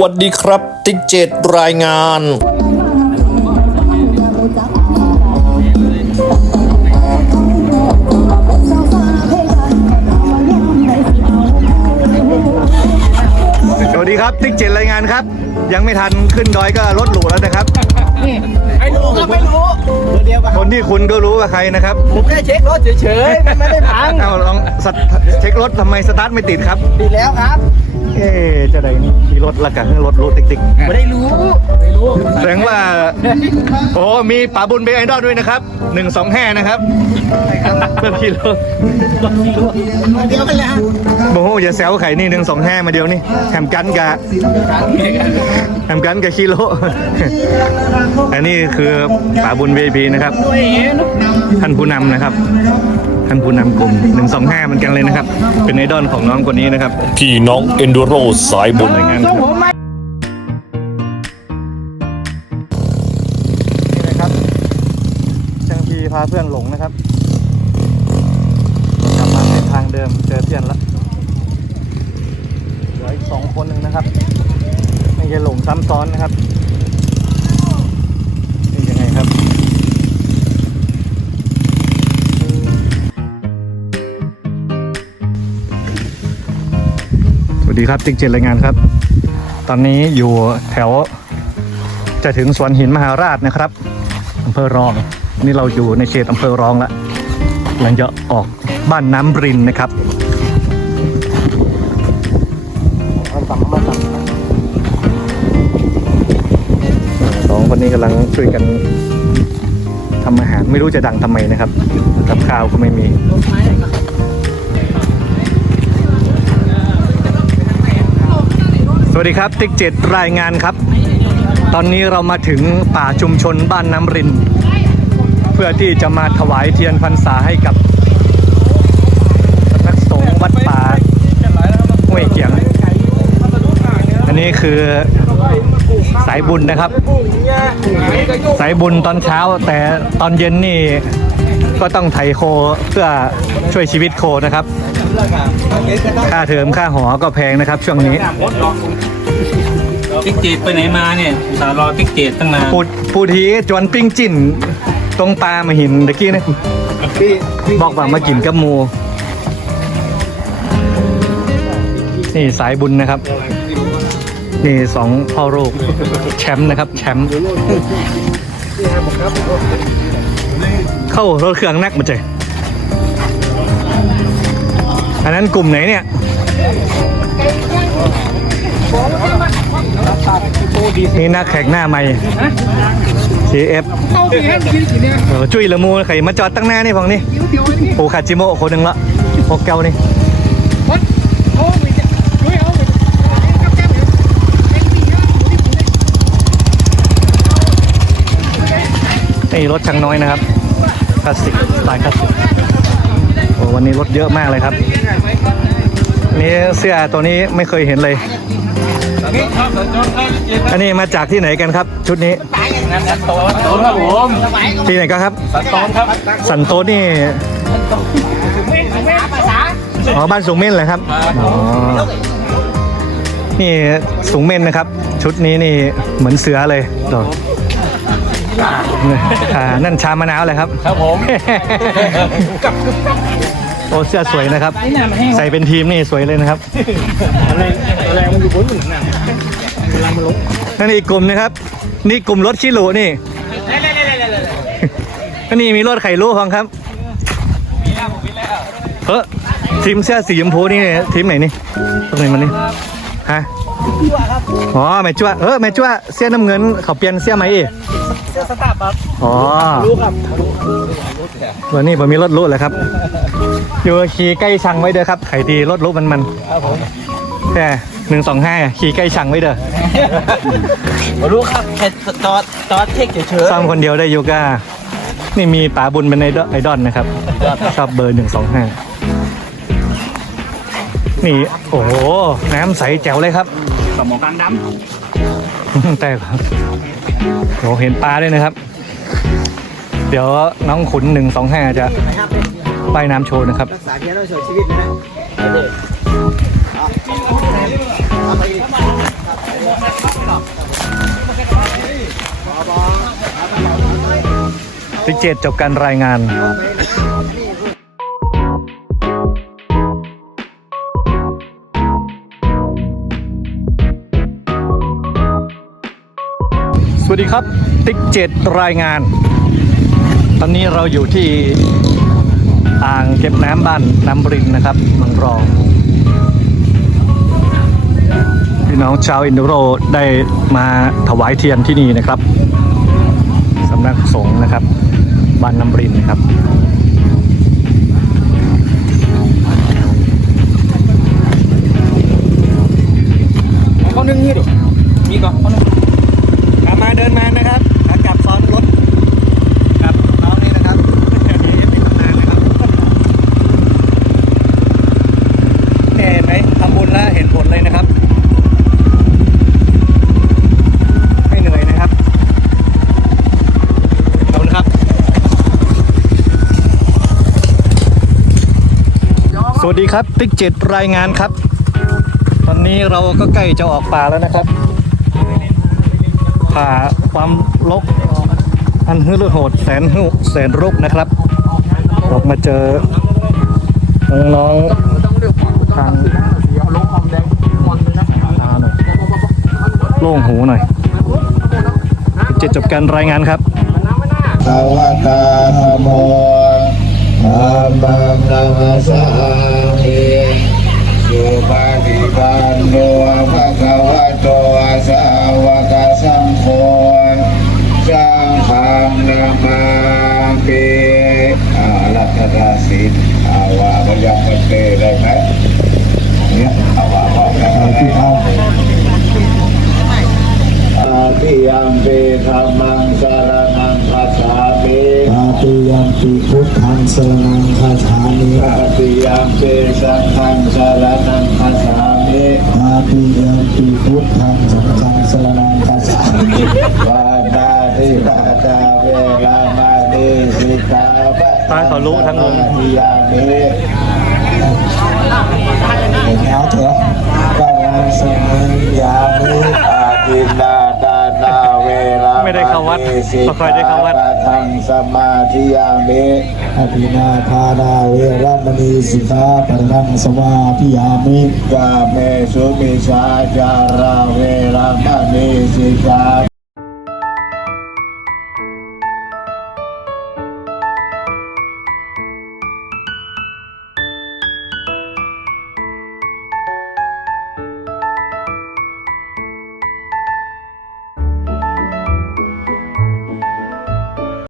วัสดีครับ ติ๊กเจ็ดรายงานสวัสดีครับ ติ๊กเจ็ดรายงานครับ ยังไม่ทันขึ้นดอยก็รถหรูแล้วนะครับไม่รู้ก็ไม่รู้เดียวกันคนที่คุณก็รู้ว่าใครนะครับ ผมแค่เช็ครถเฉยๆมันไม่ได้พังเอาลองสตเช็ครถทำไมสตาร์ทไม่ติดครับดีแล้วครับ เอ๊ะจะได้มีรถละกันรถรถติ๊กติ๊กไม่ได้รู้ไม่รู้แสดงว่า โอ้มีป๋าบุญเบย์ไอดอลด้วยนะครับหนึ่งสองห้านะครับเพื่อนกิโลเดียวกันเลยฮะโมโหอย่าแซวไข่นี่หนึ่งสองห้ามาเดียวนี่แถมกันกะแถมกันกับกิโลอันนี้คือป๋าบุญเบย์นะครับท่านผู้นำนะครับ ท่านผู้นำกลุ่ม 125 เหมือนกันเลยนะครับ เป็นไอดอลของน้องคนนี้นะครับ พี่น้องเอนดูโรสายบุญรายงานต้องผมไม่นี่นะครับช่างพีพาเพื่อนหลงนะครับ กลับมาในทางเดิมเจอเพื่อนละเหลืออีกสองคนหนึ่งนะครับ ไม่ใช่หลงซ้ำซ้อนนะครับ วัสดีครับติ๊กเจ็ดรายงานครับ ตอนนี้อยู่แถว จะถึงสวนหินมหาราชนะครับอำเภอรอง นี่เราอยู่ในเขตอำเภอรองแล้วกำลังจะออกบ้านน้ำรินนะครับสองคนนี้กำลังช่วยกันทำอาหารไม่รู้จะดังทำไมนะครับกับข้าวก็ไม่มี สวัสดีครับ ติ๊กเจ็ดรายงานครับ ตอนนี้เรามาถึงป่าชุมชนบ้านน้ำริน เพื่อที่จะมาถวายเทียนพรรษาให้กับสำนักสงฆ์วัดป่าห้วยเกียง อันนี้คือสายบุญนะครับ สายบุญตอนเช้า แต่ตอนเย็นนี่ก็ต้องไถโคเพื่อช่วยชีวิตโคนะครับ ค่าเทอมค่าหอก็แพงนะครับช่วงนี้ ติ๊กเจดไปไหนมาเนี่ยอุตสารอติ๊กเจดตั้งนานปูปูทีจวนปิ้งจิ่นตรงปลามาหินตะกี้นะบอกว่ามากินกับหมูนี่สายบุญนะครับ นี่สองพ่อโรคแชมป์นะครับ แชมป์เข้ารถเครื่องนักมาเจอันนั้นกลุ่มไหนเนี่ย นี่นักแข่งหน้าใหม่ CF เออจุ้ยละมูไข่มาจอดตั้งหน้านี่พองนี่โอคาจิโมะคนหนึ่งละพวกเก้านี่นี่รถช่างน้อยนะครับคลาสสิกสไตล์คลาสสิกโอ้วันนี้รถเยอะมากเลยครับ นี่เสื้อตัวนี้ไม่เคยเห็นเลย อันนี้มาจากที่ไหนกันครับ ชุดนี้โตโตครับผมที่ไหนกันครับตอนครับ สันโตษนี่อ๋อบ้านสูงเม่นเหรอครับอ๋อนี่สูงเม่นนะครับ ชุดนี้นี่เหมือนเสือเลยดอกอ่านั่นชามะนาวเลยครับ ครับผม โอ้เสื้อสวยนะครับ ใส่เป็นทีมนี่สวยเลยนะครับแรงมันอยู่บนหนุนน่ะนั่นอีกกลุ่มนะครับ นี่กลุ่มรถขี้หลูนี่ก็นี่มีรถไข่ลูกของครับเออทีมเสื้อสีชมพูนี่ทีมไหนนี่ตรงไหนมันนี่ฮะอ๋อแม่จ้วเออแม่จ้วเสื้อน้ำเงินเขาเปลี่ยนเสื้อไหมอีก เสื้อสตาร์บัคอ๋อรู้ครับวันนี้ผมมีรถรู้เลยครับอยู่ขี่ใกล้ช่างไว้เด้อครับไข่ดีรถรู้มันมันครับผมแค่หนึ่งสองห้าขี่ใกล้ช่างไว้เด้อรู้ครับแค่จอดจอดเช็คเฉยซ่อมคนเดียวได้ยูก้านี่มีป๋าบุญเป็นไอดอลไอดอลนะครับชอบเบอร์หนึ่งสองห้านี่ โอ้โห น้ำใสแจ๋วเลยครับสมองการด แตกครับโหเห็นปลาด้วยนะครับ เดี๋ยวน้องขุนหนึ่งสองห้าจะไปน้ำโชว์นะครับติเจตจบการรายงาน ดีครับ ติ๊กเจ็ดรายงาน ตอนนี้เราอยู่ที่อ่างเก็บน้ำบ้านน้ำรินนะครับมืองรอง พี่น้องชาวอินโดโรได้มาถวายเทียนที่นี่นะครับสำนักสงฆ์นะครับบ้านน้ำรินนะครับเขานึ่งนี่ดูมีก่อนเขานึ่ง ดินมานะครับขากลับซ้อนรถกับน้องนี่นะครับนี่เป็นตำนานนะครับเห็นไหมทำบุญแล้วเห็นผลเลยนะครับ ไม่เหนื่อยนะครับขอบคุณครับ สวัสดีครับติ๊กเจ็ดรายงานครับ ตอนนี้เราก็ใกล้จะออกป่าแล้วนะครับ ผ่าความลกอันฮือรุดโหดแสนหุแสนรุกนะครับ ออกมาเจอน้องๆทางตาหน่อยโล่งหูหน่อยเจ็ดจบการรายงานครับภาวตาธรรมโมธัมมังนามาสามิสุปฏิปันโนภะคะวะโตสาวก สังโฆสังฆังนามาปิอารัตนาสิทธิ์อาวาพยัมปเตได้ไหมเนี่ยอาวาพอกันที่เอาอาติยัมปิธรรมังสารนังคัจฉามิอาติยัมปิพุทธังสรนังคาถามิอาติยัมปิสังฆังสารนังคัจฉามิอา ติยัมปิพุทธังสังฆังสรนังคาถามิวาตาทิปาตาเวลามานิสิกขาปะตาเขารู้ทั้งวงอาติยัมปิแล้วเถอะกำลังสมัญญามิอาทินนาดานาเว ลาไม่ได้เข้าวัดนิสิกไม่ค่อยได้เข้าวัดปะทังสมาธิยามิอภินาทานาเวรมณีสิกขาปะทังสมาธิยามิกาเมสุมิชาจาราเวรามณีสิกขา